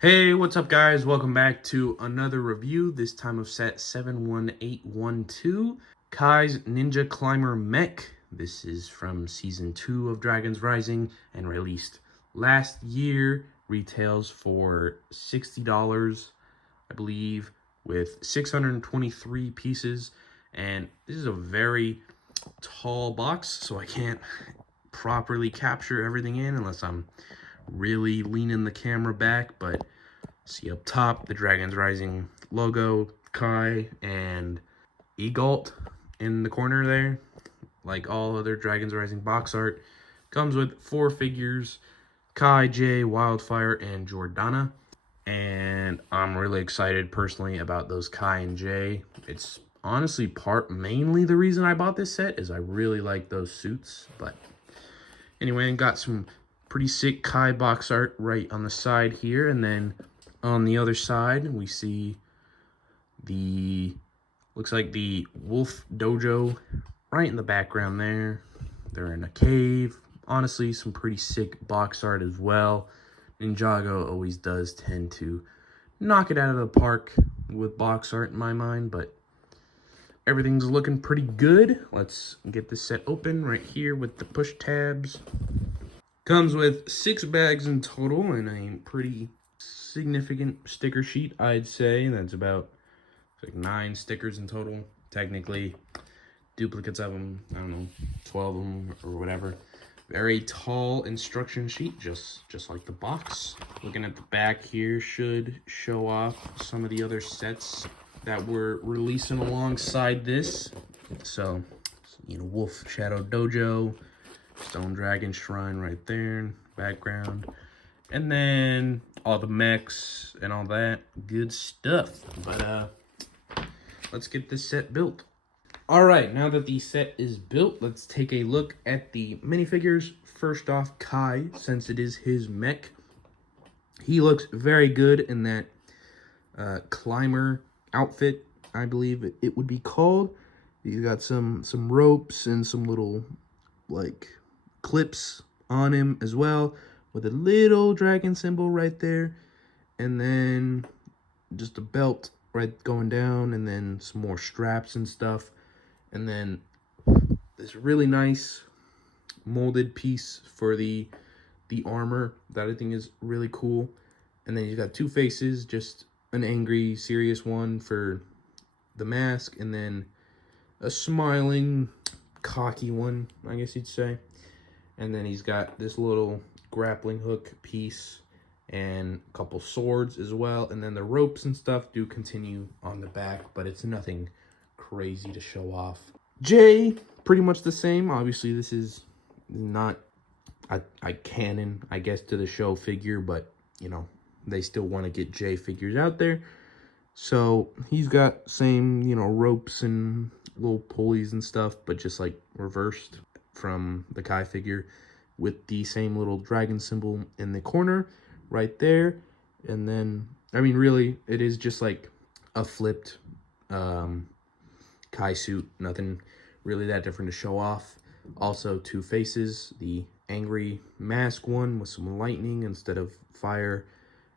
Hey, what's up guys? Welcome back to another review, this time of set 71812, Kai's Ninja Climber Mech. This is from Season 2 of Dragons Rising and released last year. Retails for $60, I believe, with 623 pieces. And this is a very tall box, so I can't properly capture everything in unless I'm really leaning the camera back. But see up top the Dragons Rising logo, Kai and Egalt in the corner there. Like all other Dragons Rising box art, comes with 4 figures: Kai, Jay, Wildfire, and Jordana. And I'm really excited personally about those Kai and Jay. It's honestly mainly the reason I bought this set is I really like those suits. But anyway, I got some pretty sick Kai box art right on the side here, and then on the other side we see looks like the Wolf Dojo right in the background there. They're in a cave. Honestly, some pretty sick box art as well. Ninjago always does tend to knock it out of the park with box art in my mind, but everything's looking pretty good. Let's get this set open right here with the push tabs. Comes with 6 bags in total and a pretty significant sticker sheet, I'd say. That's about like 9 stickers in total. Technically, duplicates of them, I don't know, 12 of them or whatever. Very tall instruction sheet, just like the box. Looking at the back here should show off some of the other sets that we're releasing alongside this. So, Wolf Shadow Dojo, Stone Dragon Shrine right there, background. And then all the mechs and all that good stuff. But let's get this set built. All right, now that the set is built, let's take a look at the minifigures. First off, Kai, since it is his mech. He looks very good in that climber outfit, I believe it would be called. He's got some ropes and some little like clips on him as well, with a little dragon symbol right there, and then just a belt right going down, and then some more straps and stuff, and then this really nice molded piece for the armor that I think is really cool. And then he's got 2 faces, just an angry, serious one for the mask, and then a smiling, cocky one, I guess you'd say. And then he's got this little grappling hook piece and a couple swords as well. And then the ropes and stuff do continue on the back, but it's nothing crazy to show off. Jay, pretty much the same. Obviously, this is not a canon, I guess, to the show figure, but, they still want to get Jay figures out there. So he's got same, ropes and little pulleys and stuff, but just like reversed from the Kai figure, with the same little dragon symbol in the corner right there. And then, I mean, really, it is just like a flipped Kai suit. Nothing really that different to show off. Also, 2 faces, the angry mask one with some lightning instead of fire,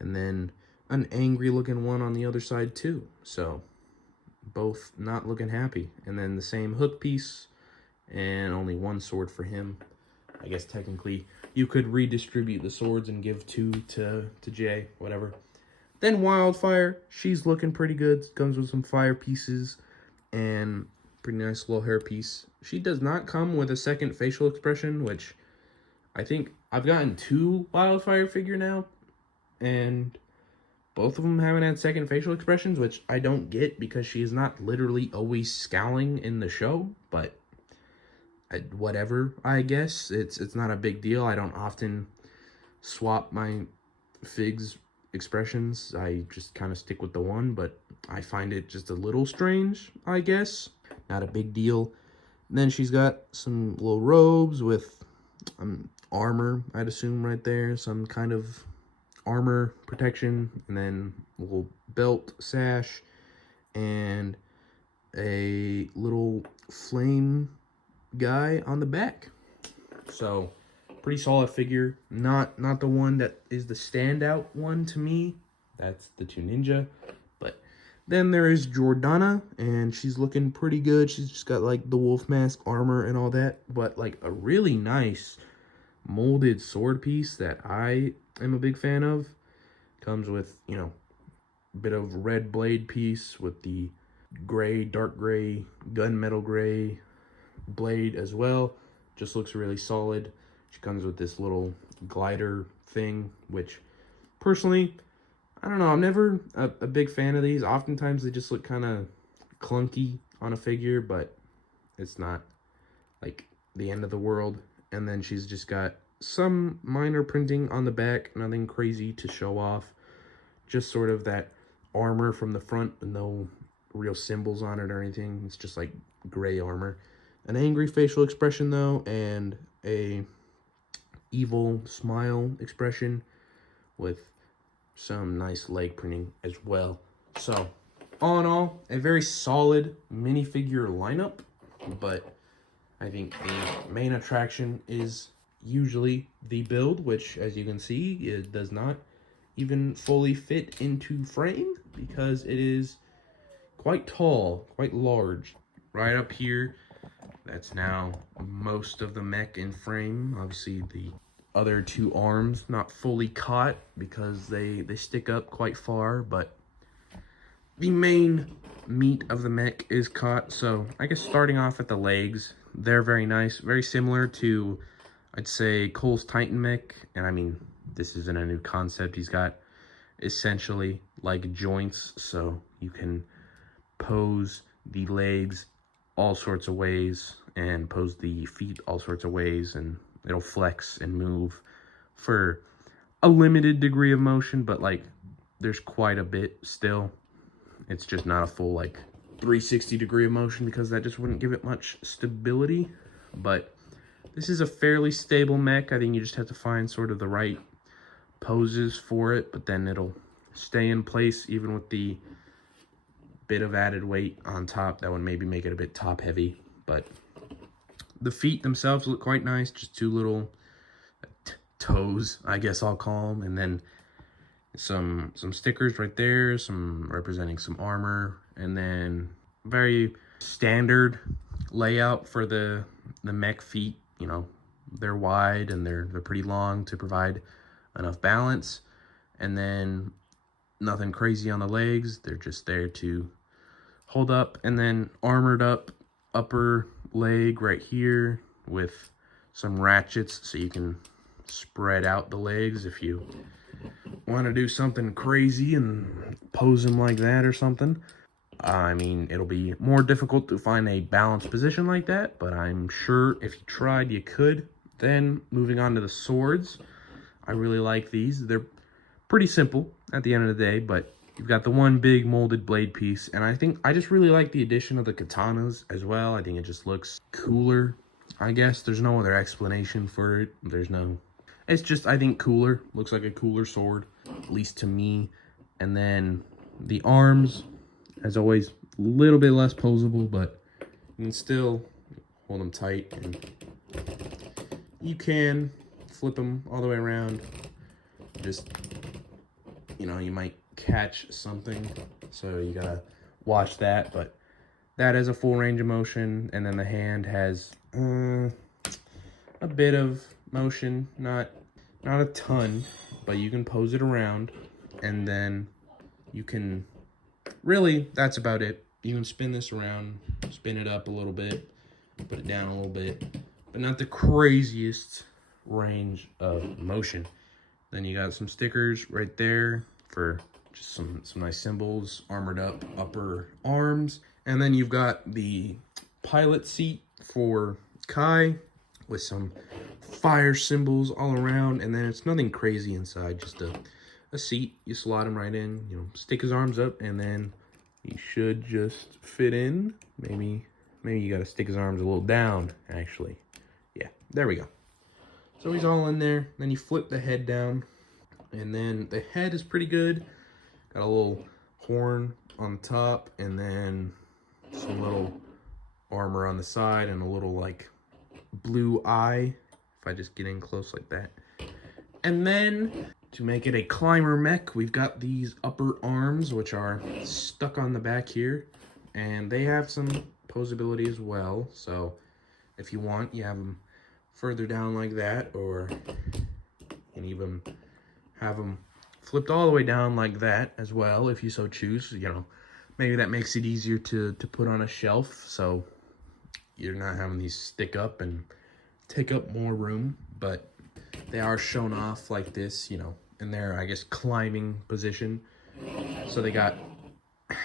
and then an angry looking one on the other side too. So both not looking happy. And then the same hook piece and only 1 sword for him. I guess technically you could redistribute the swords and give 2 to Jay, whatever. Then Wildfire, she's looking pretty good. Comes with some fire pieces and pretty nice little hair piece. She does not come with a second facial expression, which I think I've gotten 2 Wildfire figure now, and both of them haven't had second facial expressions, which I don't get because she is not literally always scowling in the show. But whatever, I guess. It's not a big deal. I don't often swap my figs expressions. I just kind of stick with the one, but I find it just a little strange, I guess. Not a big deal. And then she's got some little robes with armor, I'd assume, right there. Some kind of armor protection, and then a little belt sash, and a little flame guy on the back. So pretty solid figure. Not the one that is the standout one to me. That's the 2 Ninja. But then there is Jordana, and she's looking pretty good. She's just got like the wolf mask armor and all that, but like a really nice molded sword piece that I am a big fan of. Comes with, you know, a bit of red blade piece with the gray, dark gray, gunmetal gray blade as well. Just looks really solid. She comes with this little glider thing, which personally, I don't know, I'm never a big fan of these. Oftentimes they just look kind of clunky on a figure, but it's not like the end of the world. And then she's just got some minor printing on the back, nothing crazy to show off. Just sort of that armor from the front, no real symbols on it or anything. It's just like gray armor. An angry facial expression though, and a evil smile expression with some nice leg printing as well. So all in all, a very solid minifigure lineup, but I think the main attraction is usually the build, which as you can see, it does not even fully fit into frame because it is quite tall, quite large. Right up here, that's now most of the mech in frame. Obviously the other 2 arms not fully caught because they stick up quite far, but the main meat of the mech is caught. So I guess starting off at the legs, they're very nice, very similar to, I'd say, Cole's Titan mech. And I mean, this isn't a new concept. He's got essentially like joints, so you can pose the legs all sorts of ways and pose the feet all sorts of ways, and it'll flex and move for a limited degree of motion, but like there's quite a bit still. It's just not a full like 360 degree of motion because that just wouldn't give it much stability. But this is a fairly stable mech. I think you just have to find sort of the right poses for it, but then it'll stay in place even with the bit of added weight on top. That would maybe make it a bit top heavy, but the feet themselves look quite nice. Just 2 little toes, I guess I'll call them, and then some stickers right there, some representing some armor, and then very standard layout for the mech feet. You know, they're wide and they're pretty long to provide enough balance, and then nothing crazy on the legs. They're just there to hold up, and then armored up upper leg right here with some ratchets so you can spread out the legs if you want to do something crazy and pose them like that or something. I mean, it'll be more difficult to find a balanced position like that, but I'm sure if you tried, you could. Then moving on to the swords, I really like these. They're pretty simple at the end of the day, but you've got the one big molded blade piece, and I just really like the addition of the katanas as well. I think it just looks cooler. I guess there's no other explanation for it. It's just, I think, cooler. Looks like a cooler sword, at least to me. And then the arms, as always, a little bit less posable, but you can still hold them tight, and you can flip them all the way around. Just, you know, you might catch something, so you gotta watch that, but that has a full range of motion. And then the hand has a bit of motion, not a ton, but you can pose it around, and then you can really, that's about it. You can spin this around, spin it up a little bit, put it down a little bit, but not the craziest range of motion. Then you got some stickers right there for just some nice symbols, armored up upper arms. And then you've got the pilot seat for Kai with some fire symbols all around. And then it's nothing crazy inside, just a seat. You slot him right in, you know, stick his arms up, and then he should just fit in. Maybe you got to stick his arms a little down, actually. Yeah, there we go. So he's all in there. Then you flip the head down, and then the head is pretty good. Got a little horn on the top, and then some little armor on the side, and a little like blue eye if I just get in close like that. And then to make it a climber mech, we've got these upper arms, which are stuck on the back here, and they have some posability as well. So if you want, you have them further down like that, or you can even have them flipped all the way down like that as well, if you so choose. You know, maybe that makes it easier to put on a shelf, so you're not having these stick up and take up more room. But they are shown off like this, you know, in their, I guess, climbing position. So they got, if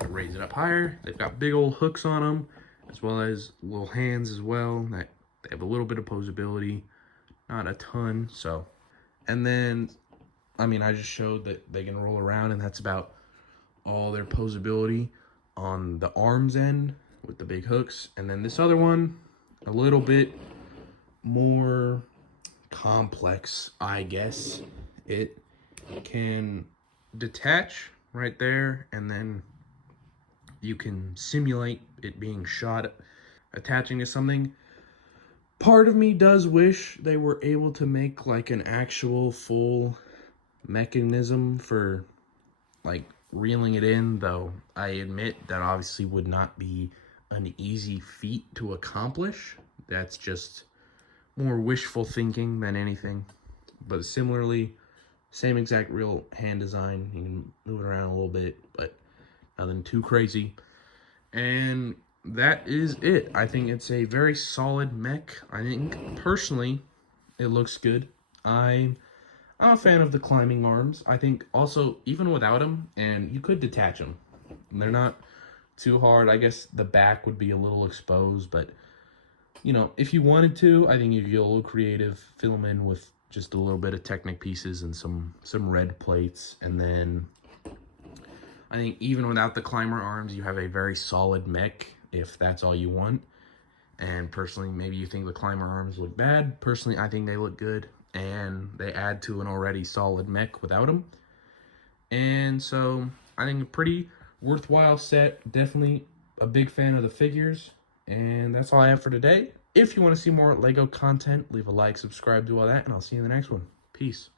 I raise it up higher, they've got big old hooks on them, as well as little hands as well. That they have a little bit of posability, not a ton. So, and then, I mean, I just showed that they can roll around, and that's about all their posability on the arms end with the big hooks. And then this other one, a little bit more complex, I guess. It can detach right there, and then you can simulate it being shot attaching to something. Part of me does wish they were able to make like an actual full mechanism for like reeling it in, though I admit that obviously would not be an easy feat to accomplish. That's just more wishful thinking than anything. But similarly, same exact real hand design. You can move it around a little bit, but nothing too crazy. And that is it. I think it's a very solid mech. I think personally it looks good. I'm a fan of the climbing arms. I think also, even without them, and you could detach them, they're not too hard. I guess the back would be a little exposed, but you know, if you wanted to, I think you could get a little creative, fill them in with just a little bit of Technic pieces and some red plates. And then I think even without the climber arms, you have a very solid mech, if that's all you want. And personally, maybe you think the climber arms look bad. Personally, I think they look good, and they add to an already solid mech without them. And so I think a pretty worthwhile set. Definitely a big fan of the figures. And that's all I have for today. If you want to see more LEGO content, leave a like, subscribe, do all that, and I'll see you in the next one. Peace.